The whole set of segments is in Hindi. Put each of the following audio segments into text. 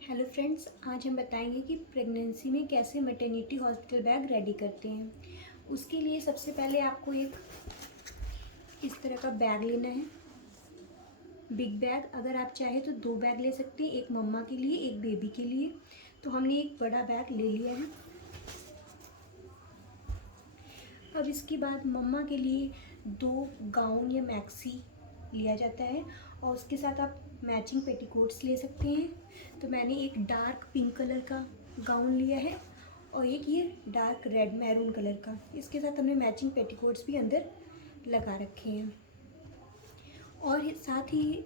हेलो फ्रेंड्स, आज हम बताएंगे कि प्रेगनेंसी में कैसे मैटरनिटी हॉस्पिटल बैग रेडी करते हैं। उसके लिए सबसे पहले आपको एक इस तरह का बैग लेना है, बिग बैग। अगर आप चाहे तो 2 बैग ले सकते हैं, एक मम्मा के लिए एक बेबी के लिए। तो हमने एक बड़ा बैग ले लिया है। अब इसके बाद मम्मा के लिए 2 गाउन या मैक्सी लिया जाता है और उसके साथ आप मैचिंग पेटीकोट्स ले सकते हैं। तो मैंने एक डार्क पिंक कलर का गाउन लिया है और एक ये डार्क रेड मैरून कलर का। इसके साथ हमने मैचिंग पेटीकोट्स भी अंदर लगा रखे हैं। और साथ ही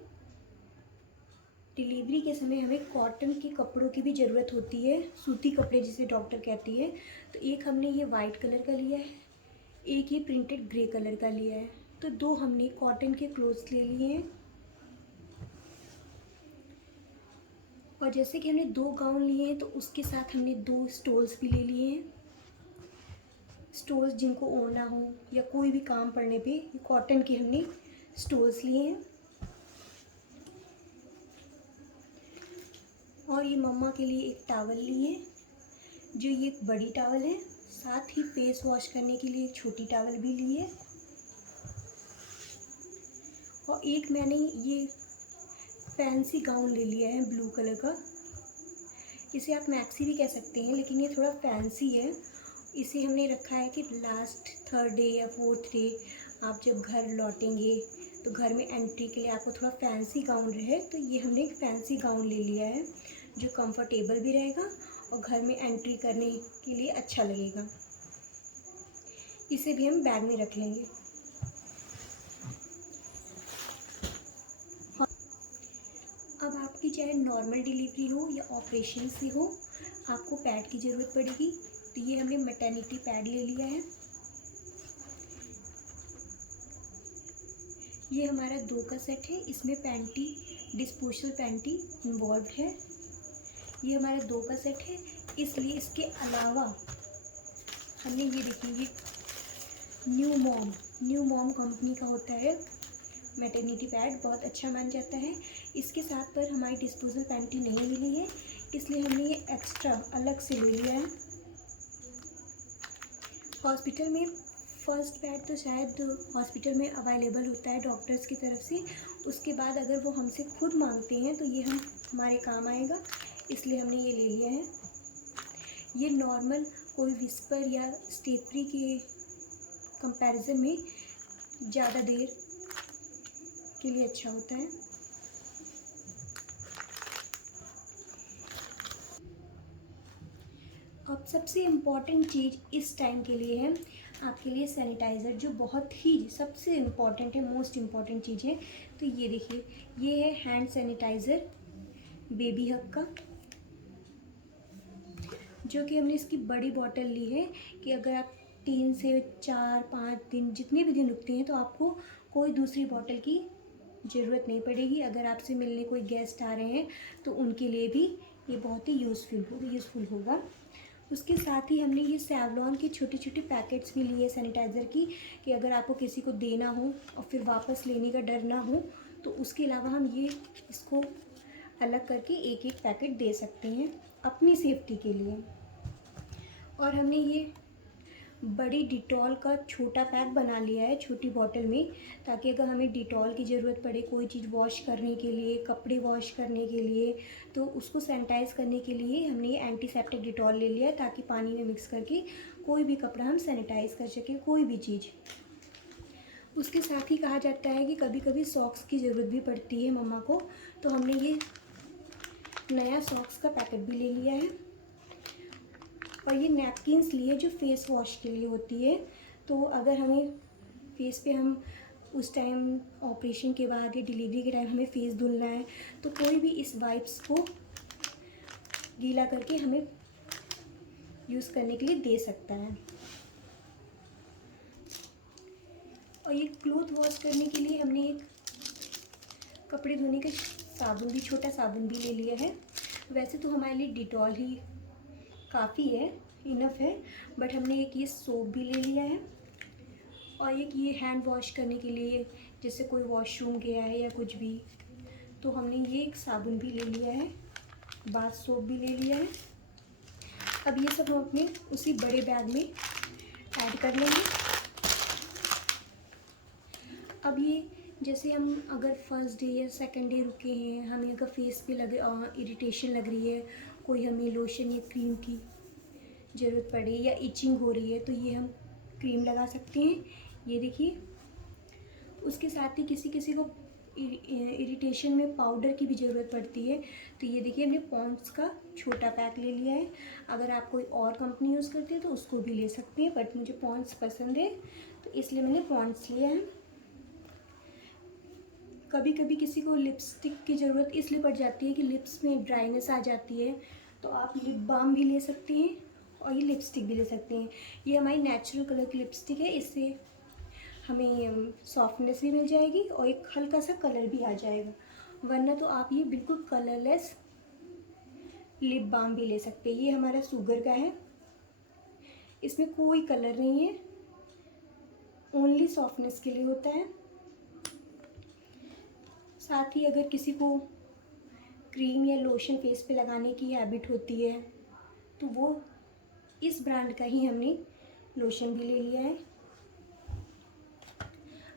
डिलीवरी के समय हमें कॉटन के कपड़ों की भी ज़रूरत होती है, सूती कपड़े जिसे डॉक्टर कहती है। तो एक हमने ये वाइट कलर का लिया है, एक ये प्रिंटेड ग्रे कलर का लिया है। तो 2 हमने कॉटन के क्लोथ्स ले लिए हैं। और जैसे कि हमने 2 गाउन लिए हैं तो उसके साथ हमने 2 स्टोल्स भी ले लिए हैं। स्टोल्स जिनको ओढ़ना हो या कोई भी काम पड़ने पे कॉटन के हमने स्टोल्स लिए हैं। और ये मम्मा के लिए एक टॉवल लिए हैं, जो ये एक बड़ी टॉवल है। साथ ही फेस वॉश करने के लिए एक छोटी टॉवल भी ली है। और एक मैंने ये फैंसी गाउन ले लिया है ब्लू कलर का। इसे आप मैक्सी भी कह सकते हैं, लेकिन ये थोड़ा फैंसी है। इसे हमने रखा है कि लास्ट 3rd डे या 4th डे आप जब घर लौटेंगे तो घर में एंट्री के लिए आपको थोड़ा फैंसी गाउन रहे। तो ये हमने एक फैंसी गाउन ले लिया है जो कंफर्टेबल भी रहेगा और घर में एंट्री करने के लिए अच्छा लगेगा। इसे भी हम बैग में रख लेंगे। अब आपकी चाहे नॉर्मल डिलीवरी हो या ऑपरेशन से हो, आपको पैड की ज़रूरत पड़ेगी। तो ये हमने मैटरनिटी पैड ले लिया है। ये हमारा 2 का सेट है, इसमें पैंटी, डिस्पोजेबल पैंटी इन्वॉल्व है। ये हमारा 2 का सेट है। इसलिए इसके अलावा हमने ये देखिए, न्यू मॉम कंपनी का होता है मैटरनिटी पैड, बहुत अच्छा मान जाता है। इसके साथ पर हमारी डिस्पोजेबल पैंटी नहीं मिली है, इसलिए हमने ये एक्स्ट्रा अलग से ले लिया है। हॉस्पिटल में फ़र्स्ट पैड तो शायद हॉस्पिटल में अवेलेबल होता है डॉक्टर्स की तरफ से। उसके बाद अगर वो हमसे खुद मांगते हैं तो ये हमारे काम आएगा, इसलिए हमने ये ले लिया है। ये नॉर्मल कोई विस्पर या स्टेफ्री के कंपैरिजन में ज़्यादा देर के लिए अच्छा होता है। अब सबसे इम्पॉर्टेंट चीज़ इस टाइम के लिए है आपके लिए सैनिटाइज़र, जो बहुत ही सबसे इम्पॉर्टेंट है, मोस्ट इम्पॉर्टेंट चीज़ है। तो ये देखिए, ये है हैंड सैनिटाइज़र बेबी हग का, जो कि हमने इसकी बड़ी बॉटल ली है कि अगर आप 3 से 4-5 दिन जितने भी दिन रुकते हैं तो आपको कोई दूसरी बॉटल की ज़रूरत नहीं पड़ेगी। अगर आपसे मिलने कोई गेस्ट आ रहे हैं तो उनके लिए भी ये बहुत ही यूज़फुल होगा। उसके साथ ही हमने ये सेवलॉन के छोटे छोटे पैकेट्स भी लिए सैनिटाइज़र की, कि अगर आपको किसी को देना हो और फिर वापस लेने का डर ना हो तो उसके अलावा हम ये इसको अलग करके एक एक पैकेट दे सकते हैं अपनी सेफ्टी के लिए। और हमने ये बड़ी डिटॉल का छोटा पैक बना लिया है छोटी बॉटल में, ताकि अगर हमें डिटॉल की ज़रूरत पड़े कोई चीज़ वॉश करने के लिए, कपड़े वॉश करने के लिए, तो उसको सैनिटाइज़ करने के लिए हमने ये एंटीसेप्टिक डिटॉल ले लिया है, ताकि पानी में मिक्स करके कोई भी कपड़ा हम सैनिटाइज़ कर सकें, कोई भी चीज़। उसके साथ ही कहा जाता है कि कभी कभी सॉक्स की ज़रूरत भी पड़ती है मम्मा को, तो हमने ये नया सॉक्स का पैकेट भी ले लिया है। और ये नैपकिन्स लिए जो फेस वॉश के लिए होती है। तो अगर हमें फेस पे हम उस टाइम ऑपरेशन के बाद या डिलीवरी के टाइम हमें फेस धुलना है तो कोई भी इस वाइप्स को गीला करके हमें यूज़ करने के लिए दे सकता है। और ये क्लोथ वॉश करने के लिए हमने एक कपड़े धोने का साबुन भी, छोटा साबुन भी ले लिया है। वैसे तो हमारे लिए डिटॉल ही काफ़ी है, इनफ है, बट हमने एक ये सोप भी ले लिया है। और एक ये हैंड वॉश करने के लिए, जैसे कोई वॉशरूम गया है या कुछ भी, तो हमने ये एक साबुन भी ले लिया है। बाथ सोप भी ले लिया है। अब ये सब हम अपने उसी बड़े बैग में ऐड कर लेंगे। अब ये जैसे हम अगर फर्स्ट डे या सेकंड डे रुके हैं, हमें अगर फेस पे लगे इरिटेशन लग रही है, कोई हमें लोशन या क्रीम की ज़रूरत पड़े या इचिंग हो रही है, तो ये हम क्रीम लगा सकते हैं। ये देखिए, उसके साथ ही किसी किसी को इरिटेशन में पाउडर की भी ज़रूरत पड़ती है, तो ये देखिए हमने पॉन्ड्स का छोटा पैक ले लिया है। अगर आप कोई और कंपनी यूज़ करते हैं तो उसको भी ले सकते हैं, बट मुझे पॉन्ड्स पसंद है तो इसलिए मैंने पॉन्ड्स लिया है। कभी कभी किसी को लिपस्टिक की ज़रूरत इसलिए पड़ जाती है कि लिप्स में ड्राइनेस आ जाती है, तो आप लिप बाम भी ले सकते हैं और ये लिपस्टिक भी ले सकते हैं। ये हमारी नेचुरल कलर की लिपस्टिक है, इससे हमें सॉफ्टनेस भी मिल जाएगी और एक हल्का सा कलर भी आ जाएगा। वरना तो आप ये बिल्कुल कलरलेस लिप बाम भी ले सकते हैं। ये हमारा शुगर का है, इसमें कोई कलर नहीं है, ओनली सॉफ्टनेस के लिए होता है। साथ ही अगर किसी को क्रीम या लोशन फेस पे लगाने की हैबिट होती है तो वो इस ब्रांड का ही हमने लोशन भी ले लिया है।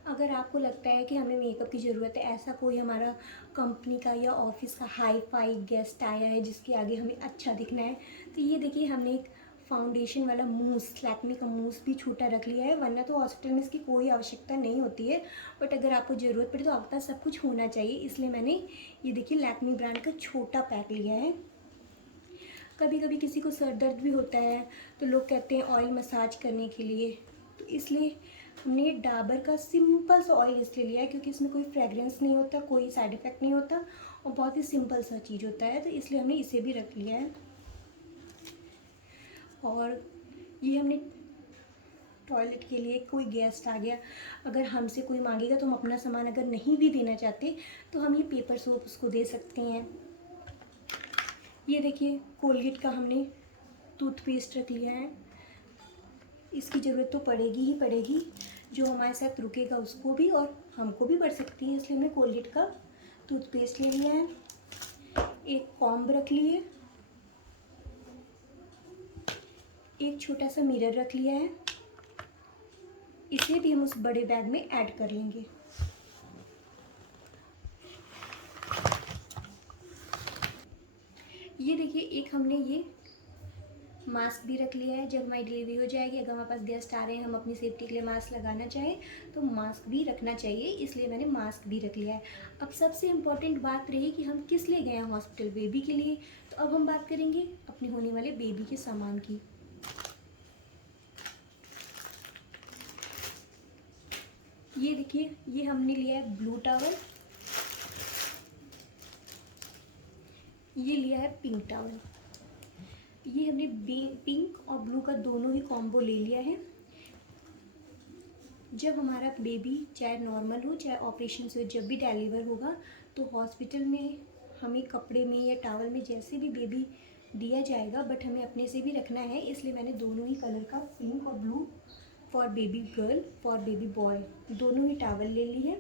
अगर आपको लगता है कि हमें मेकअप की ज़रूरत है, ऐसा कोई हमारा कंपनी का या ऑफिस का हाई फाई गेस्ट आया है जिसके आगे हमें अच्छा दिखना है, तो ये देखिए हमने एक फाउंडेशन वाला मूस, लैक्मे का मूस भी छोटा रख लिया है। वरना तो हॉस्पिटल में इसकी कोई आवश्यकता नहीं होती है, बट अगर आपको ज़रूरत पड़े तो आपके पास सब कुछ होना चाहिए, इसलिए मैंने ये देखिए लैक्मे ब्रांड का छोटा पैक लिया है। कभी कभी किसी को सर दर्द भी होता है तो लोग कहते हैं ऑयल मसाज करने के लिए, तो इसलिए हमने डाबर का सिंपल सा ऑयल इसलिए लिया है क्योंकि इसमें कोई फ्रेगरेंस नहीं होता, कोई साइड इफ़ेक्ट नहीं होता और बहुत ही सिंपल सा चीज़ होता है, तो इसलिए हमने इसे भी रख लिया है। और ये हमने टॉयलेट के लिए, कोई गेस्ट आ गया, अगर हमसे कोई मांगेगा तो हम अपना सामान अगर नहीं भी देना चाहते तो हम ये पेपर सोप उसको दे सकते हैं। ये देखिए कोलगेट का हमने टूथपेस्ट रख लिया है, इसकी ज़रूरत तो पड़ेगी ही पड़ेगी, जो हमारे साथ रुकेगा उसको भी और हमको भी पड़ सकती है, इसलिए हमने कोलगेट का टूथपेस्ट ले लिया है। एक कॉम्ब रख लिए, एक छोटा सा मिरर रख लिया है, इसे भी हम उस बड़े बैग में ऐड कर लेंगे। ये देखिए एक हमने ये मास्क भी रख लिया है, जब हमारी डिलीवरी हो जाएगी अगर हमारे पास गेस्ट आ रहे हैं, हम अपनी सेफ्टी के लिए मास्क लगाना चाहें तो मास्क भी रखना चाहिए, इसलिए मैंने मास्क भी रख लिया है। अब सबसे इम्पॉर्टेंट बात रही कि हम किस लिए गए हैं हॉस्पिटल, बेबी के लिए, तो अब हम बात करेंगे अपने होने वाले बेबी के सामान की। ये देखिए ये हमने लिया है ब्लू टॉवल, ये लिया है पिंक टॉवल। ये हमने पिंक और ब्लू का दोनों ही कॉम्बो ले लिया है। जब हमारा बेबी चाहे नॉर्मल हो चाहे ऑपरेशन से हो, जब भी डिलीवर होगा तो हॉस्पिटल में हमें कपड़े में या टॉवल में जैसे भी बेबी दिया जाएगा, बट हमें अपने से भी रखना है, इसलिए मैंने दोनों ही कलर का पिंक और blue for baby girl for baby boy दोनों ही टॉवल ले ली है।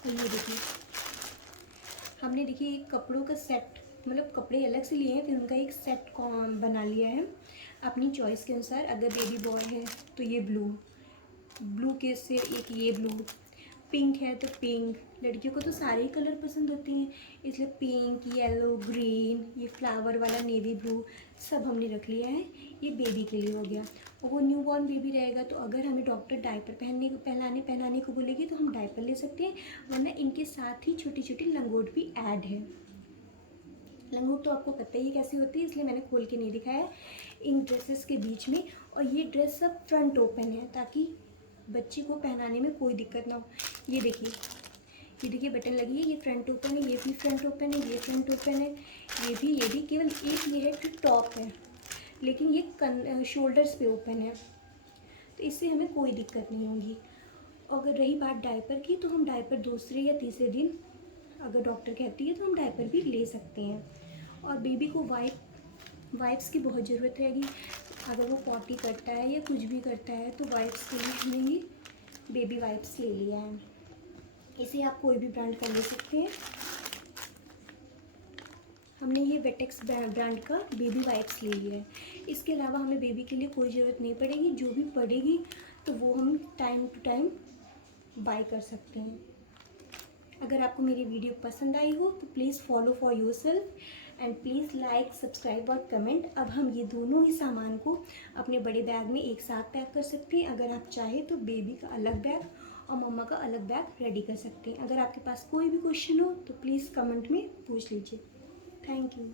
और ये देखिए हमने देखिए एक कपड़ों का सेट, मतलब कपड़े अलग से लिए हैं फिर उनका एक सेट बना लिया है अपनी चॉइस के अनुसार। अगर बेबी बॉय है तो ये ब्लू के से एक ये ब्लू, पिंक है तो पिंक, लड़कियों को तो सारे ही कलर पसंद होते हैं इसलिए पिंक, येलो, ग्रीन, ये फ्लावर वाला नेवी ब्लू सब हमने रख लिया है। ये बेबी के लिए हो गया। और वो न्यू बॉर्न बेबी रहेगा तो अगर हमें डॉक्टर डायपर पहनाने को बोलेगी तो हम डायपर ले सकते हैं, वरना इनके साथ ही छोटी छोटी लंगोट भी ऐड है। लंगोट तो आपको पता ही कैसी होती है, इसलिए मैंने खोल के नहीं दिखाया इन ड्रेसेस के बीच में। और ये ड्रेस सब फ्रंट ओपन है ताकि बच्चे को पहनाने में कोई दिक्कत ना हो। ये देखिए बटन लगी है, ये फ्रंट ओपन है, ये भी फ्रंट ओपन है, ये फ्रंट ओपन है, ये भी केवल एक ये है कि टॉप है, लेकिन ये शोल्डर्स पे ओपन है, तो इससे हमें कोई दिक्कत नहीं होगी। अगर रही बात डायपर की तो हम डायपर दूसरे या तीसरे दिन अगर डॉक्टर कहती है तो हम डायपर भी ले सकते हैं। और बेबी को वाइप्स की बहुत ज़रूरत रहेगी, अगर वो पॉटी करता है या कुछ भी करता है तो वाइप्स के लिए हमने ये बेबी वाइप्स ले लिया है। इसे आप कोई भी ब्रांड का ले सकते हैं। हमने ये वेटेक्स ब्रांड का बेबी वाइप्स ले लिया है। इसके अलावा हमें बेबी के लिए कोई ज़रूरत नहीं पड़ेगी, जो भी पड़ेगी तो वो हम टाइम टू टाइम बाय कर सकते हैं। अगर आपको मेरी वीडियो पसंद आई हो तो please follow for yourself and please like, subscribe और कमेंट। अब हम ये दोनों ही सामान को अपने बड़े बैग में एक साथ पैक कर सकते हैं। अगर आप चाहें तो बेबी का अलग बैग और मम्मा का अलग बैग रेडी कर सकते हैं। अगर आपके पास कोई भी क्वेश्चन हो तो प्लीज़ कमेंट में पूछ लीजिए। Thank you.